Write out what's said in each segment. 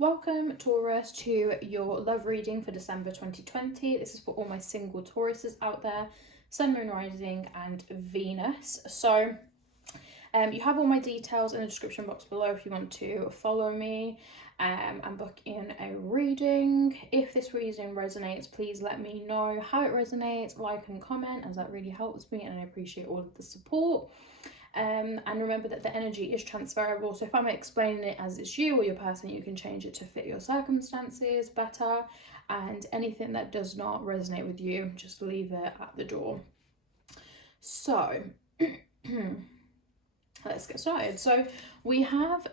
Welcome, Taurus, to your love reading for December 2020. This is for all my single Tauruses out there, Sun, Moon, Rising, and Venus. So, you have all my details in the description box below if you want to follow me and book in a reading. If this reading resonates, please let me know how it resonates, like and comment, as that really helps me, and I appreciate all of the support. And remember that the energy is transferable, so if I'm explaining it as it's you or your person, you can change it to fit your circumstances better, and anything that does not resonate with you, just leave it at the door. So let's get started. So we have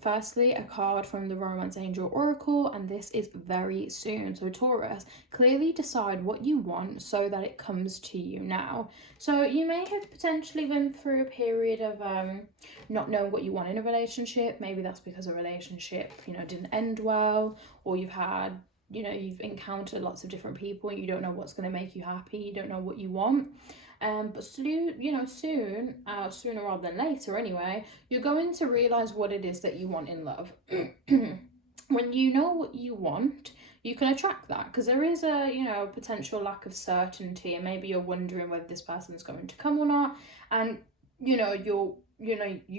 firstly a card from the Romance Angel Oracle, and this is very soon. So Taurus, clearly decide what you want so that it comes to you now. So you may have potentially been through a period of not knowing what you want in a relationship. Maybe that's because a relationship didn't end well, or you've encountered lots of different people and you don't know what's going to make you happy, you don't know what you want. But soon, sooner rather than later anyway, you're going to realise what it is that you want in love. When you know what you want, you can attract that, because there is a potential lack of certainty, and maybe you're wondering whether this person is going to come or not, and you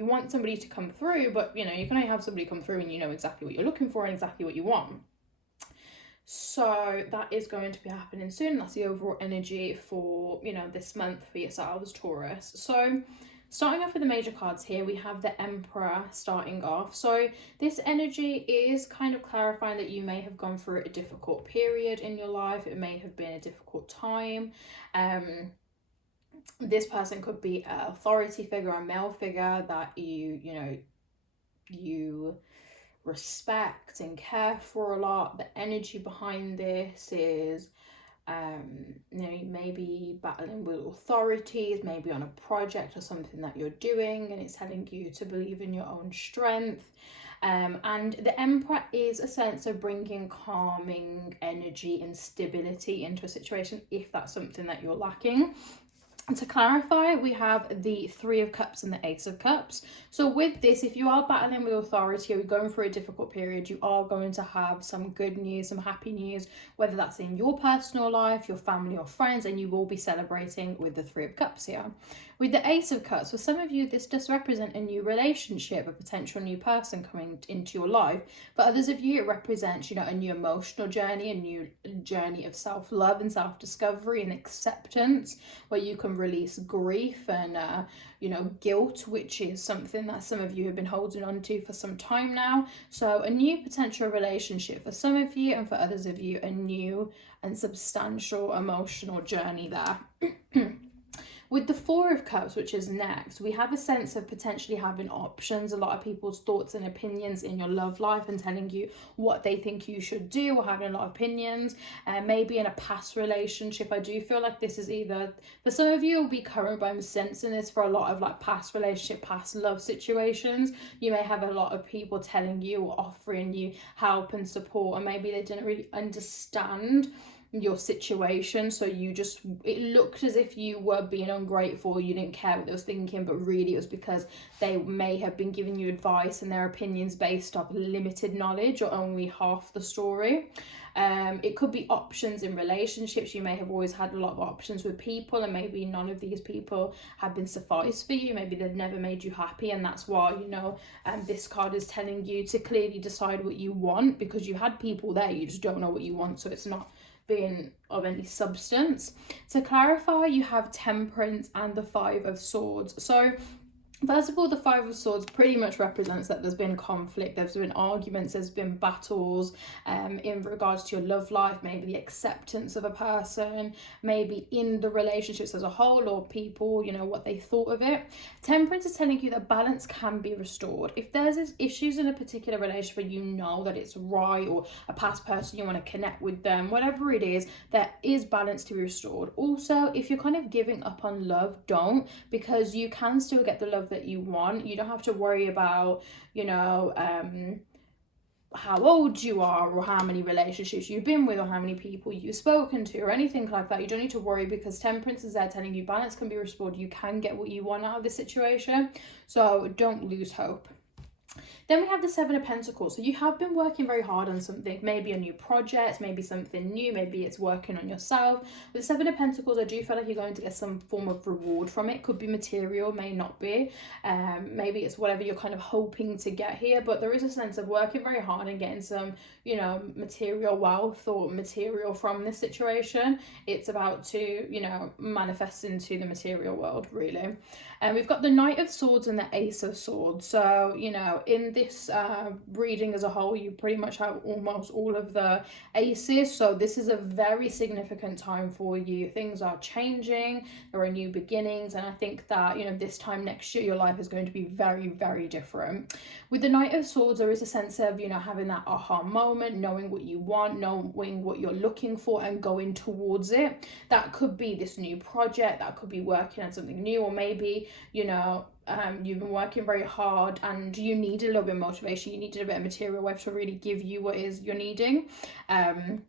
want somebody to come through, but you can only have somebody come through and you know exactly what you're looking for and exactly what you want. So that is going to be happening soon. That's the overall energy for this month for yourselves, Taurus. So starting off with the major cards here, we have the Emperor starting off. So this energy is kind of clarifying that you may have gone through a difficult period in your life. It may have been a difficult time. This person could be an authority figure, a male figure that you respect and care for a lot. The energy behind this is maybe battling with authorities, maybe on a project or something that you're doing, and it's telling you to believe in your own strength. And the Emperor is a sense of bringing calming energy and stability into a situation if that's something that you're lacking. And to clarify, we have the Three of Cups and the Ace of Cups. So with this, if you are battling with authority or you're going through a difficult period, you are going to have some good news, some happy news, whether that's in your personal life, your family or friends, and you will be celebrating with the Three of Cups here. With the Ace of Cups, for some of you, this does represent a new relationship, a potential new person coming into your life. For others of you, it represents, a new emotional journey, a new journey of self-love and self-discovery and acceptance, where you can release grief and guilt, which is something that some of you have been holding on to for some time now. So a new potential relationship for some of you, and for others of you, a new and substantial emotional journey there. With the Four of Cups, which is next, we have a sense of potentially having options, a lot of people's thoughts and opinions in your love life and telling you what they think you should do, or having a lot of opinions. Maybe in a past relationship, I do feel like this is either, for some of you, it will be current, but I'm sensing this for a lot of past relationship, past love situations. You may have a lot of people telling you or offering you help and support, and maybe they didn't really understand your situation, so it looked as if you were being ungrateful, you didn't care what they was thinking, but really it was because they may have been giving you advice and their opinions based off limited knowledge or only half the story. It could be options in relationships. You may have always had a lot of options with people, and maybe none of these people have been suffice for you. Maybe they've never made you happy, and that's why this card is telling you to clearly decide what you want, because you had people there, you just don't know what you want, so it's not being of any substance. To clarify, you have Temperance and the Five of Swords. So first of all, the Five of Swords pretty much represents that there's been conflict, there's been arguments, there's been battles in regards to your love life, maybe the acceptance of a person, maybe in the relationships as a whole, or people, what they thought of it. Temperance is telling you that balance can be restored. If there's issues in a particular relationship where you know that it's right, or a past person, you want to connect with them, whatever it is, there is balance to be restored. Also, if you're kind of giving up on love, don't, because you can still get the love that you want. You don't have to worry about how old you are, or how many relationships you've been with, or how many people you've spoken to, or anything like that. You don't need to worry, because Temperance is there telling you balance can be restored. You can get what you want out of this situation, so don't lose hope. Then we have the Seven of Pentacles. So you have been working very hard on something, maybe a new project, maybe something new, maybe it's working on yourself. With the Seven of Pentacles, I do feel like you're going to get some form of reward from it. Could be material, may not be. Maybe it's whatever you're kind of hoping to get here, but there is a sense of working very hard and getting some, you know, material wealth or material from this situation. It's about to, you know, manifest into the material world, really. And we've got the Knight of Swords and the Ace of Swords. So, you know, in this reading as a whole, you pretty much have almost all of the aces. So this is a very significant time for you. Things are changing. There are new beginnings. And I think that, you know, this time next year, your life is going to be very, very different. With the Knight of Swords, there is a sense of, you know, having that aha moment, knowing what you want, knowing what you're looking for and going towards it. That could be this new project. That could be working on something new, or maybe, you know, you've been working very hard and you need a little bit of motivation, you needed a bit of material wealth to really give you what is you're needing, to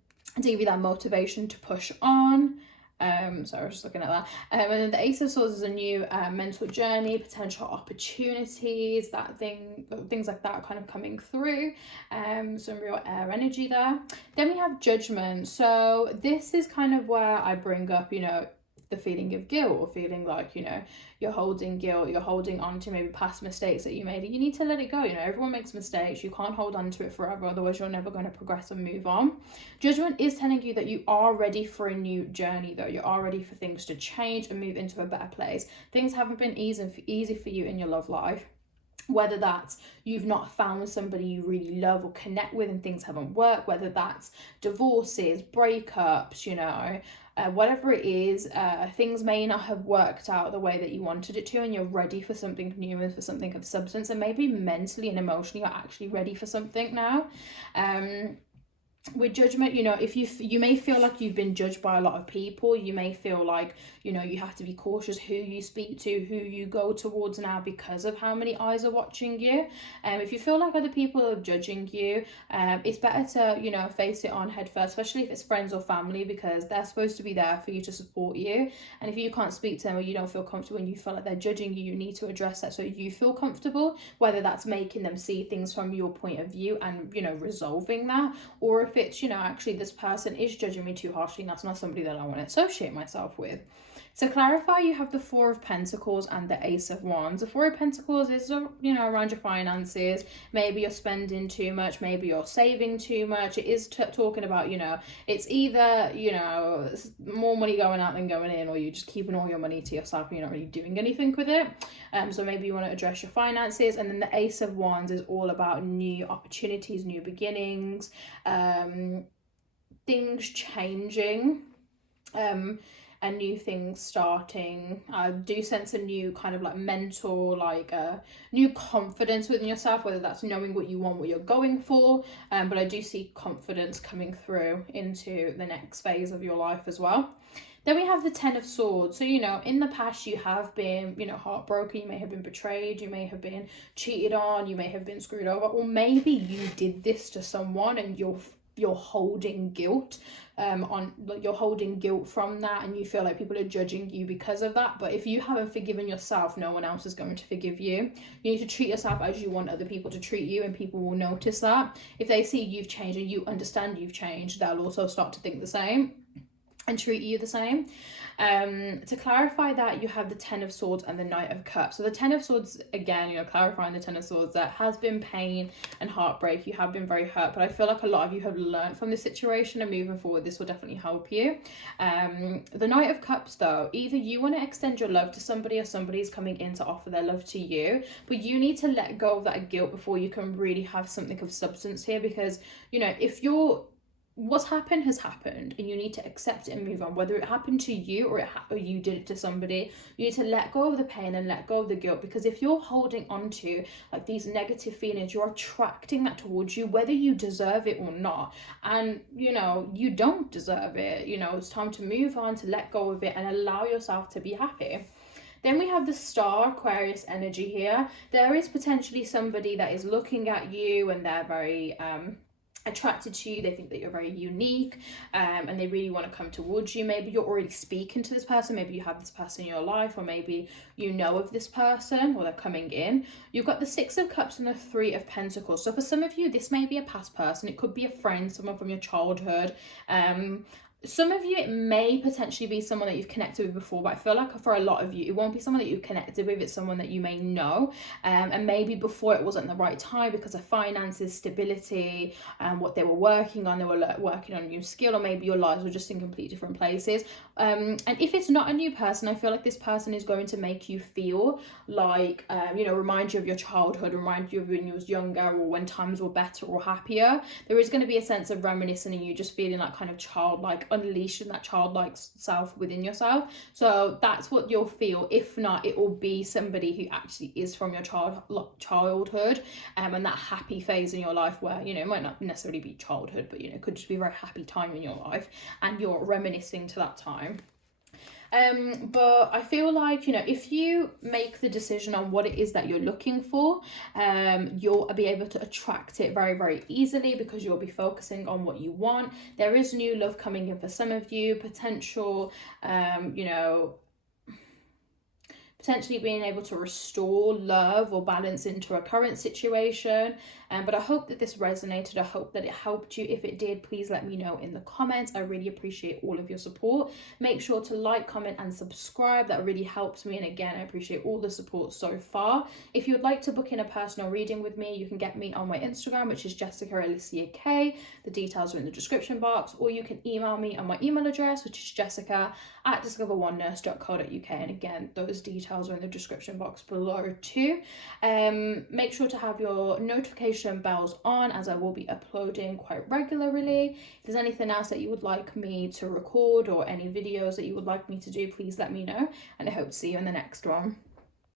give you that motivation to push on. So I was just looking at that. And then the Ace of Swords is a new mental journey, potential opportunities, things like that kind of coming through. Some real air energy there. Then we have Judgment. So this is kind of where I bring up, you know, the feeling of guilt, or feeling like, you know, you're holding guilt, you're holding on to maybe past mistakes that you made, and you need to let it go. You know, everyone makes mistakes. You can't hold on to it forever, otherwise you're never going to progress and move on. Judgment is telling you that you are ready for a new journey, though. You are ready for things to change and move into a better place. Things haven't been easy for you in your love life. Whether that's you've not found somebody you really love or connect with and things haven't worked, whether that's divorces, breakups, you know, whatever it is, things may not have worked out the way that you wanted it to, and you're ready for something new and for something of substance, and maybe mentally and emotionally you're actually ready for something now. With Judgment, you know, if you may feel like you've been judged by a lot of people. You may feel like, you know, you have to be cautious who you speak to, who you go towards now, because of how many eyes are watching you. If you feel like other people are judging you, it's better to, you know, face it on head first, especially if it's friends or family, because they're supposed to be there for you to support you. And if you can't speak to them, or you don't feel comfortable and you feel like they're judging you, you need to address that so you feel comfortable, whether that's making them see things from your point of view and, you know, resolving that, or if it's, you know, actually this person is judging me too harshly and that's not somebody that I want to associate myself with. To clarify, you have the Four of Pentacles and the Ace of Wands. The Four of Pentacles is, you know, around your finances. Maybe you're spending too much, maybe you're saving too much. It is talking about, you know, it's either, you know, more money going out than going in, or you're just keeping all your money to yourself and you're not really doing anything with it. So maybe you want to address your finances. And then the Ace of Wands is all about new opportunities, new beginnings, things changing, and new things starting. I do sense a new kind of like mental, like new confidence within yourself, whether that's knowing what you want, what you're going for, but I do see confidence coming through into the next phase of your life as well. Then we have the Ten of Swords. So, you know, in the past you have been, you know, heartbroken, you may have been betrayed, you may have been cheated on, you may have been screwed over, or maybe you did this to someone and you're holding guilt you're holding guilt from that, and you feel like people are judging you because of that. But if you haven't forgiven yourself, no one else is going to forgive you. You need to treat yourself as you want other people to treat you, and people will notice that. If they see you've changed and you understand you've changed, they'll also start to think the same and treat you the same. To clarify that, you have the Ten of Swords and the Knight of Cups. So the Ten of Swords, again, you know, clarifying the Ten of Swords, that has been pain and heartbreak. You have been very hurt, but I feel like a lot of you have learned from this situation, and moving forward, this will definitely help you. The Knight of Cups, though, either you want to extend your love to somebody, or somebody's coming in to offer their love to you, but you need to let go of that guilt before you can really have something of substance here, because, you know, if what's happened has happened, and you need to accept it and move on. Whether it happened to you or you did it to somebody, you need to let go of the pain and let go of the guilt, because if you're holding on to like these negative feelings, you're attracting that towards you, whether you deserve it or not. And, you know, you don't deserve it. You know, it's time to move on, to let go of it and allow yourself to be happy. Then we have the Star Aquarius energy here. There is potentially somebody that is looking at you, and they're very attracted to you. They think that you're very unique, and they really want to come towards you. Maybe you're already speaking to this person, maybe you have this person in your life, or maybe you know of this person or they're coming in. You've got the Six of Cups and the Three of Pentacles. So for some of you, this may be a past person. It could be a friend, someone from your childhood. Some of you, it may potentially be someone that you've connected with before, but I feel like for a lot of you, it won't be someone that you've connected with. It's someone that you may know, and maybe before it wasn't the right time because of finances, stability, and what they were working on. They were working on a new skill, or maybe your lives were just in completely different places. And if it's not a new person, I feel like this person is going to make you feel like, remind you of your childhood, remind you of when you was younger, or when times were better or happier. There is going to be a sense of reminiscing and you just feeling like kind of childlike, unleashing that childlike self within yourself. So that's what you'll feel. If not, it will be somebody who actually is from your childhood, and that happy phase in your life where, it might not necessarily be childhood, but it could just be a very happy time in your life, and you're reminiscing to that time. But I feel like, if you make the decision on what it is that you're looking for, you'll be able to attract it very, very easily, because you'll be focusing on what you want. There is new love coming in for some of you, potentially being able to restore love or balance into a current situation. But I hope that this resonated. I hope that it helped you. If it did, please let me know in the comments. I really appreciate all of your support. Make sure to like, comment, and subscribe. That really helps me. And again, I appreciate all the support so far. If you would like to book in a personal reading with me, you can get me on my Instagram, which is Jessica Alicia K. The details are in the description box, or you can email me on my email address, which is jessica@discoveronenurse.co.uk. And again, those details are in the description box below too. Make sure to have your notification bells on, as I will be uploading quite regularly. If there's anything else that you would like me to record, or any videos that you would like me to do, please let me know, and I hope to see you in the next one.